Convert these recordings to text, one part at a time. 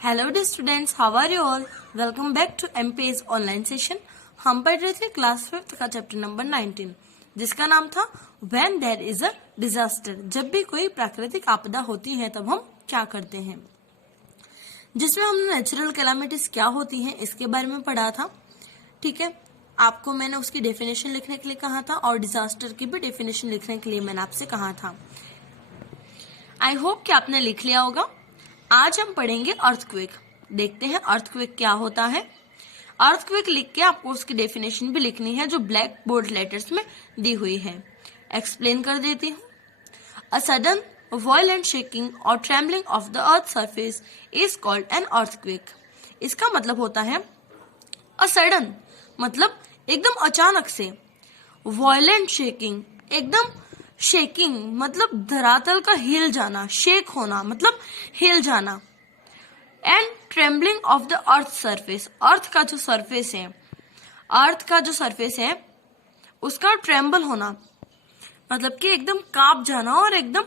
Hello dear students, how are you all. Welcome back to MPS online session. हम पढ़ रहे थे class 5 का चैप्टर नंबर 19 जिसका नाम था when there is a disaster. जब भी कोई प्राकृतिक आपदा होती है तब हम क्या करते हैं, जिसमें हमने नेचुरल कैलामिटीज क्या होती हैं इसके बारे में पढ़ा था। ठीक है, आपको मैंने उसकी डेफिनेशन लिखने के लिए कहा था और डिजास्टर की भी डेफिनेशन लिखने के लिए मैंने आपसे कहा था। आई होप कि आपने लिख लिया होगा। आज हम पढ़ेंगे अर्थक्वेक। देखते हैं अर्थक्वेक क्या होता है। अर्थक्वेक लिख के आपको उसकी डेफिनेशन भी लिखनी है जो ब्लैक बोर्ड लेटर्स में दी हुई है। एक्सप्लेन कर देती हूँ। अ सडन वायलेंट शेकिंग और trembling of the earth surface is called an earthquake. इसका मतलब होता है अ सडन मतलब एकदम अचानक से, वायलेंट शेकिंग एकदम शेकिंग मतलब धरातल का हिल जाना, शेक होना मतलब हिल जाना, and trembling of the earth surface, earth का जो सरफेस है, अर्थ का जो सरफेस है उसका ट्रेम्बल होना मतलब कि एकदम कांप जाना और एकदम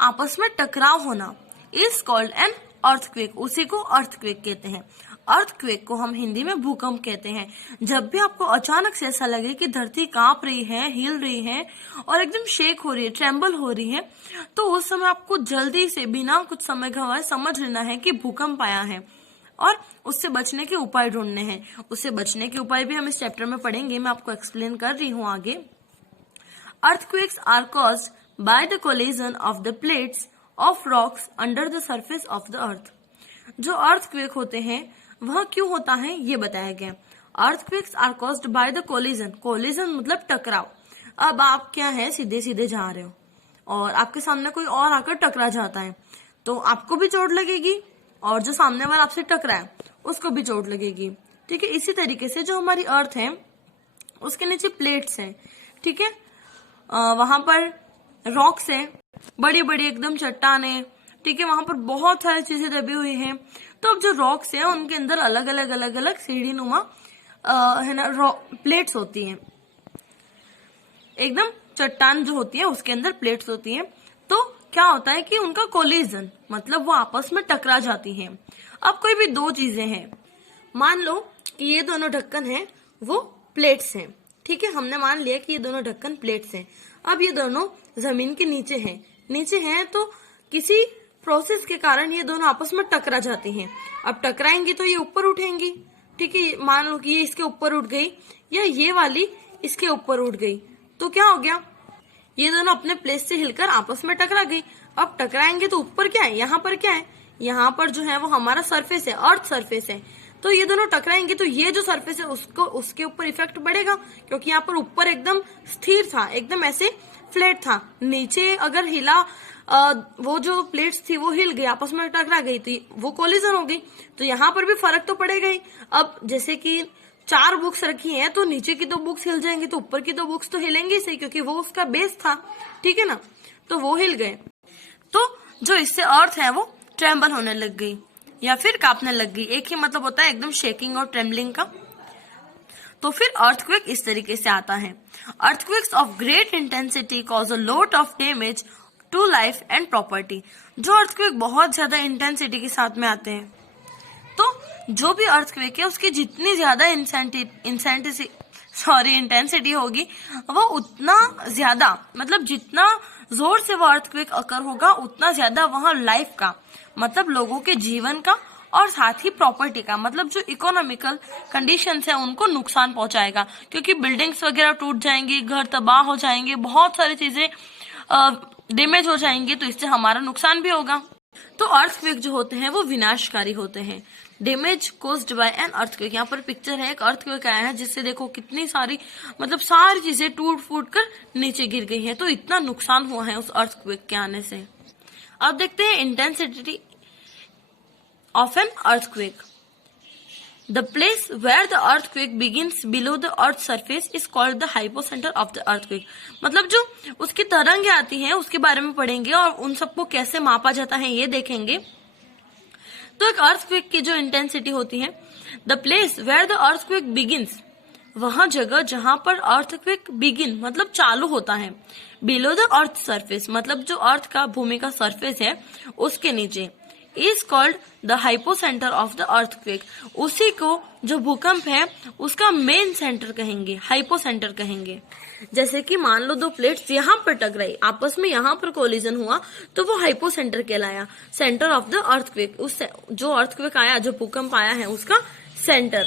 आपस में टकराव होना, इज कॉल्ड एन अर्थक्वेक। उसी को अर्थक्वेक कहते हैं। अर्थक्वेक को हम हिंदी में भूकंप कहते हैं। जब भी आपको अचानक से ऐसा लगे कि धरती कांप रही है, हिल रही है और एकदम शेक हो रही है, ट्रेम्बल हो रही है, तो उस समय आपको जल्दी से बिना कुछ समय गंवाए समझ लेना है कि भूकंप आया है और उससे बचने के उपाय ढूंढने हैं। उससे बचने के उपाय भी हम इस चैप्टर में पढ़ेंगे। मैं आपको एक्सप्लेन कर रही हूँ आगे। Earthquakes are caused by the collision of the plates of rocks under the surface of the earth. जो अर्थक्वेक होते हैं वह क्यों होता है ये बताया गया। Earthquakes are caused by the collision. Collision मतलब टकराव। अब आप क्या है, सीधे सीधे जा रहे हो और आपके सामने कोई और आकर टकरा जाता है तो आपको भी चोट लगेगी और जो सामने वाला आपसे टकरा है उसको भी चोट लगेगी। ठीक है, इसी तरीके से जो हमारी अर्थ है उसके नीचे प्लेट्स हैं। ठीक है, वहां पर रॉक्स है, बड़ी बड़ी एकदम चट्टाने। ठीक है, वहां पर बहुत सारी चीजें दबी हुई हैं। तो अब जो रॉक्स है उनके अंदर अलग अलग सीढ़ी नुमा है ना प्लेट्स होती हैं। एकदम चट्टान जो होती है उसके अंदर प्लेट्स होती हैं। तो क्या होता है कि उनका कोलिजन मतलब वो आपस में टकरा जाती हैं। अब कोई भी दो चीजें हैं, मान लो कि ये दोनों ढक्कन है वो प्लेट्स हैं। ठीक है, हमने मान लिया कि ये दोनों ढक्कन प्लेट्स हैं। अब ये दोनों जमीन के नीचे हैं तो किसी प्रोसेस के कारण ये दोनों आपस में टकरा जाती हैं। अब टकराएंगी तो ये ऊपर उठेंगी। ठीक है, मान लो कि ये इसके ऊपर उठ गई या ये वाली इसके ऊपर उठ गई तो क्या हो गया, ये दोनों अपने प्लेस से हिलकर आपस में टकरा गई। अब टकराएंगे तो ऊपर क्या है, यहाँ पर क्या है, यहाँ पर जो है वो हमारा सरफेस है, अर्थ सरफेस है। तो ये दोनों टकराएंगे तो ये जो सरफेस है उसको उसके ऊपर इफेक्ट पड़ेगा क्योंकि यहाँ पर ऊपर एकदम स्थिर था, एकदम ऐसे फ्लैट था। नीचे अगर हिला वो जो प्लेट्स थी वो हिल गई, आपस में टकरा गई तो वो कोलिजन हो गई। तो यहाँ पर भी फर्क तो पड़ेगा ही। अब जैसे कि 4 बुक्स रखी हैं तो नीचे की 2 बुक्स हिल जाएंगी तो ऊपर की 2 बुक्स तो हिलेंगी सही क्योंकि वो उसका बेस था। ठीक है ना, तो वो हिल गए तो जो इससे अर्थ है वो ट्रेम्बल होने लग गई या फिर कांपने लग गई। एक ही मतलब होता है एकदम शेकिंग और ट्रेम्बलिंग का। तो फिर अर्थक्वेक इस तरीके से आता है। Earthquakes of great intensity cause a lot of damage to life and property. जो अर्थक्वेक बहुत ज्यादा इंटेंसिटी के साथ में आते हैं तो जो भी अर्थक्वेक है उसकी जितनी ज्यादा इंटेंसिटी होगी वो उतना ज्यादा मतलब जितना जोर से वो अर्थक्वेक अकर होगा उतना ज्यादा वहां लाइफ का मतलब लोगों के जीवन का और साथ ही प्रॉपर्टी का मतलब जो इकोनॉमिकल कंडीशंस है उनको नुकसान पहुंचाएगा क्योंकि बिल्डिंग्स वगैरह टूट जाएंगी, घर तबाह हो जाएंगे, बहुत सारी चीजें डैमेज हो जाएंगी तो इससे हमारा नुकसान भी होगा। तो अर्थक्वेक जो होते हैं वो विनाशकारी होते हैं। Damage caused by an earthquake. यहाँ पर पिक्चर है, एक अर्थक्वेक आया है जिससे देखो कितनी सारी मतलब सारी चीजें टूट फूट कर नीचे गिर गई है। तो इतना नुकसान हुआ है उस अर्थक्वेक के आने से। अब देखते हैं intensity of an earthquake. The place where the earthquake begins below the earth's surface is called the hypocenter of the earthquake. मतलब जो उसकी तरंगे आती हैं उसके बारे में पढ़ेंगे और उन सबको कैसे मापा जाता है ये देखेंगे। तो एक अर्थक्वेक की जो इंटेंसिटी होती है, the place where the earthquake begins, वहां जगह जहां पर अर्थक्वेक बिगिन मतलब चालू होता है, बिलो द अर्थ सरफेस मतलब जो अर्थ का भूमि का सरफेस है उसके नीचे, is called the hypocentre of the earthquake. उसी को जो भूकंप है उसका मेन सेंटर कहेंगे, हाइपोसेंटर कहेंगे। जैसे कि मान लो दो प्लेट्स यहाँ पर टकराई, आपस में यहाँ पर कोलिजन हुआ, तो वो हाइपोसेंटर कहलाया, सेंटर ऑफ द अर्थक्वेक। उस जो अर्थक्वेक आया, जो भूकंप आया है, उसका centre.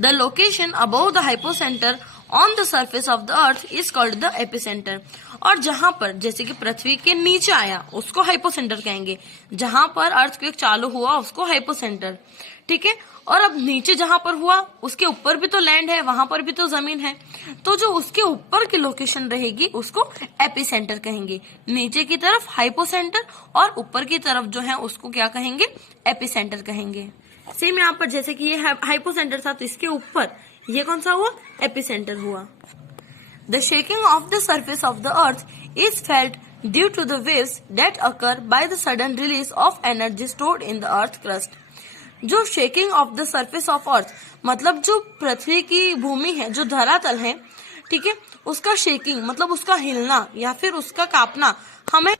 The location above the hypocentre on the surface of the earth is called the epicentre. और जहां पर, जैसे कि पृथ्वी के नीचे आया, उसको हाइपोसेंटर कहेंगे। जहां पर अर्थक्वेक चालू हुआ उसको हाइपोसेंटर, ठीक है। और अब नीचे जहां पर हुआ उसके ऊपर भी तो लैंड है, वहां पर भी तो जमीन है, तो जो उसके ऊपर की लोकेशन रहेगी उसको एपिसेंटर कहेंगे। नीचे की तरफ हाइपोसेंटर और ऊपर की तरफ जो है उसको क्या कहेंगे, एपिसेंटर कहेंगे। सेम यहाँ पर जैसे कि ये हाइपोसेंटर था, तो इसके ऊपर ये कौन सा हुआ, एपिसेंटर हुआ। The shaking of the surface of the earth is felt due to the waves that occur by the sudden release of energy stored in the earth crust. जो shaking of the surface of earth मतलब जो पृथ्वी की भूमि है, जो धरातल है, ठीक है, उसका शेकिंग मतलब उसका हिलना या फिर उसका कांपना हमें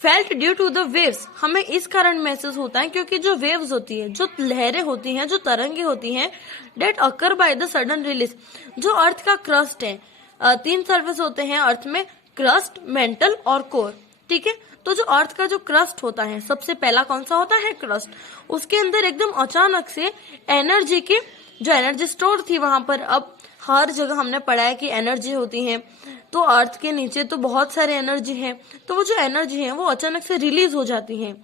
felt due to the waves, हमें इस कारण महसूस होता है क्योंकि जो वेव्स होती है, जो लहरें होती हैं, जो तरंगे होती हैं, that occur by the sudden release. जो अर्थ का क्रस्ट है, 3 सर्फेस होते हैं अर्थ में, क्रस्ट, मेंटल और कोर, ठीक है। तो जो अर्थ का जो क्रस्ट होता है, सबसे पहला कौन सा होता है, क्रस्ट। उसके अंदर एकदम अचानक से एनर्जी की, जो एनर्जी स्टोर थी वहां पर, अब हर जगह हमने पढ़ा है कि एनर्जी होती है, तो अर्थ के नीचे तो बहुत सारे एनर्जी है, तो वो जो एनर्जी है वो अचानक से रिलीज हो जाती है,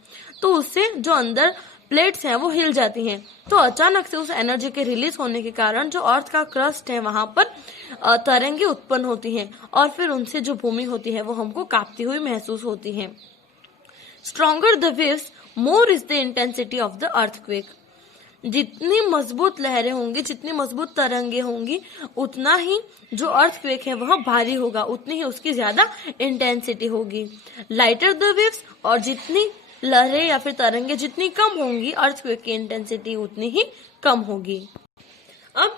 तो उससे जो अंदर प्लेट्स हैं वो हिल जाती हैं। तो अचानक से उस एनर्जी के रिलीज होने के कारण जो अर्थ का क्रस्ट है वहां पर तरंगे उत्पन्न होती हैं और फिर उनसे जो भूमि होती है वो हमको कांपती हुई महसूस होती है। Stronger the waves more is the intensity of the earthquake. जितनी मजबूत लहरें होंगी, जितनी मजबूत तरंगे होंगी, उतना ही जो अर्थक्वेक है वह भारी होगा, उतनी ही उसकी ज्यादा इंटेंसिटी होगी। लाइटर द वेव्स, और जितनी लहरें या फिर तरंगे जितनी कम होंगी, अर्थक्वेक की इंटेंसिटी उतनी ही कम होगी। अब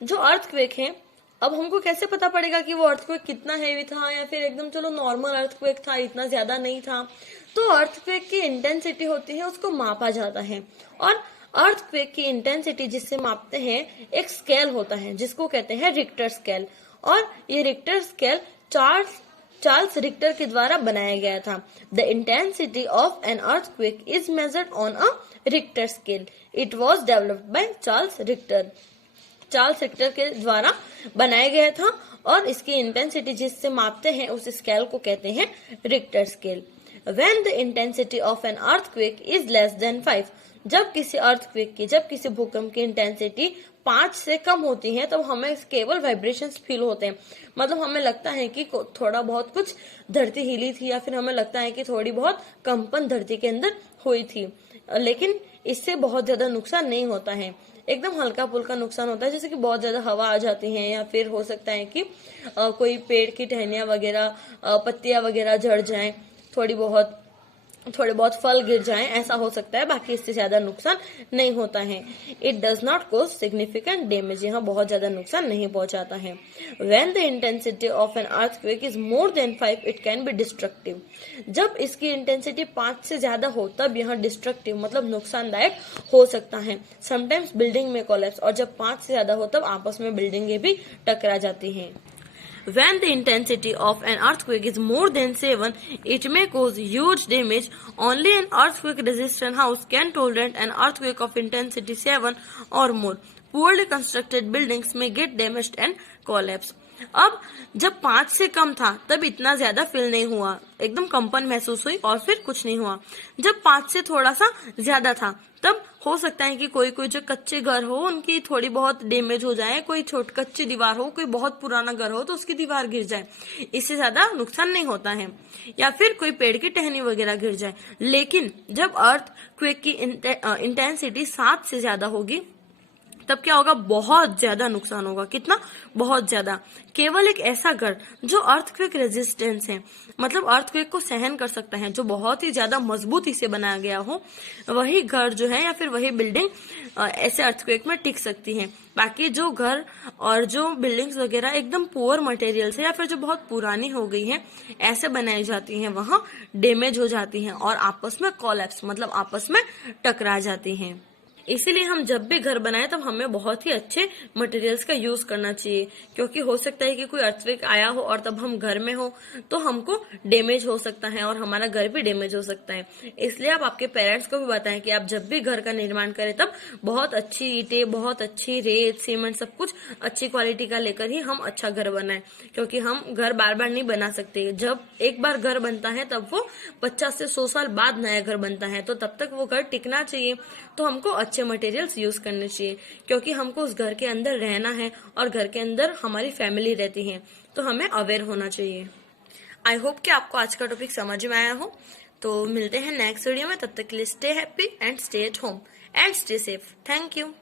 जो अर्थक्वेक है, अब हमको कैसे पता पड़ेगा कि वो अर्थक्वेक कितना हैवी था या फिर एकदम चलो नॉर्मल अर्थक्वेक था, इतना ज्यादा नहीं था। तो अर्थक्वेक की इंटेंसिटी होती है, उसको मापा जाता है, और अर्थक्वेक की इंटेंसिटी जिससे मापते हैं एक स्केल होता है जिसको कहते हैं रिक्टर स्केल। और ये रिक्टर स्केल चार्ल्स रिक्टर के द्वारा बनाया गया था। The intensity of an earthquake is measured on a Richter scale. It was developed by Charles Richter. Charles Richter के द्वारा बनाया गया था और इसकी इंटेंसिटी जिससे मापते हैं उस स्केल को कहते हैं Richter scale. When the intensity of an earthquake is less than 5, जब किसी अर्थक्वेक की, जब किसी भूकंप की इंटेंसिटी 5 से कम होती है, तब हमें केवल वाइब्रेशंस फील होते हैं। मतलब हमें लगता है कि थोड़ा बहुत कुछ धरती हिली थी, या फिर हमें लगता है कि थोड़ी बहुत कंपन धरती के अंदर हुई थी, लेकिन इससे बहुत ज्यादा नुकसान नहीं होता है। एकदम हल्का फुल्का नुकसान होता है, जैसे कि बहुत ज्यादा हवा आ जाती है, या फिर हो सकता है कि कोई पेड़ की टहनियां वगैरह, पत्तियां वगैरह झड़ जाएं, थोड़े बहुत फल गिर जाएं, ऐसा हो सकता है। बाकी इससे ज्यादा नुकसान नहीं होता है। It does not cause significant damage, यहाँ बहुत ज्यादा नुकसान नहीं पहुंचाता है। When the intensity of an earthquake is more than 5, it can be destructive. जब इसकी इंटेंसिटी 5 से ज्यादा हो तब यह डिस्ट्रक्टिव मतलब नुकसानदायक हो सकता है। समटाइम्स बिल्डिंग में कोलैप्स, और जब 5 से ज्यादा हो तब आपस में बिल्डिंगें भी टकरा जाती हैं। When the intensity of an earthquake is more than 7, it may cause huge damage. Only an earthquake-resistant house can tolerate an earthquake of intensity 7 or more. Poorly constructed buildings may get damaged and collapse. अब जब 5 से कम था तब इतना ज्यादा feel नहीं हुआ, एकदम कंपन महसूस हुई और फिर कुछ नहीं हुआ। जब 5 से थोड़ा सा ज्यादा था तब हो सकता है कि कोई जो कच्चे घर हो उनकी थोड़ी बहुत डैमेज हो जाए, कोई कच्ची दीवार हो, कोई बहुत पुराना घर हो तो उसकी दीवार गिर जाए, इससे ज्यादा नुकसान नहीं होता है। या फिर कोई पेड़ की टहनी वगैरह गिर जाए। लेकिन जब अर्थक्वेक की इंटेंसिटी 7 से ज्यादा होगी तब क्या होगा, बहुत ज्यादा नुकसान होगा। कितना, बहुत ज्यादा। केवल एक ऐसा घर जो अर्थक्वेक रेजिस्टेंस है, मतलब अर्थक्वेक को सहन कर सकता है, जो बहुत ही ज्यादा मजबूती से बनाया गया हो, वही घर जो है या फिर वही बिल्डिंग ऐसे अर्थक्वेक में टिक सकती है। बाकी जो घर और जो बिल्डिंग्स वगैरह एकदम पुअर मटेरियल से या फिर जो बहुत पुरानी हो गई है ऐसे बनाई जाती हैं, वहां डैमेज हो जाती हैं और आपस में कोलैप्स, मतलब आपस में टकरा जाती हैं। इसीलिए हम जब भी घर बनाए तब हमें बहुत ही अच्छे मटेरियल्स का यूज करना चाहिए, क्योंकि हो सकता है कि कोई अर्थक्वेक आया हो और तब हम घर में हो तो हमको डैमेज हो सकता है और हमारा घर भी डैमेज हो सकता है। इसलिए आप आपके पेरेंट्स को भी बताएं कि आप जब भी घर का निर्माण करें तब बहुत अच्छी ईंटें, बहुत अच्छी रेत, सीमेंट, सब कुछ अच्छी क्वालिटी का लेकर ही हम अच्छा घर बनाएं, क्योंकि हम घर बार बार नहीं बना सकते। जब एक बार घर बनता है तब वो 50 से 100 साल बाद नया घर बनता है, तो तब तक वो घर टिकना चाहिए। तो हमको अच्छे मटेरियल्स यूज करने चाहिए, क्योंकि हमको उस घर के अंदर रहना है और घर के अंदर हमारी फैमिली रहती है, तो हमें अवेयर होना चाहिए। आई होप कि आपको आज का टॉपिक समझ में आया हो। तो मिलते हैं नेक्स्ट वीडियो में, तब तक के लिए stay happy and stay at home and stay safe. Thank you.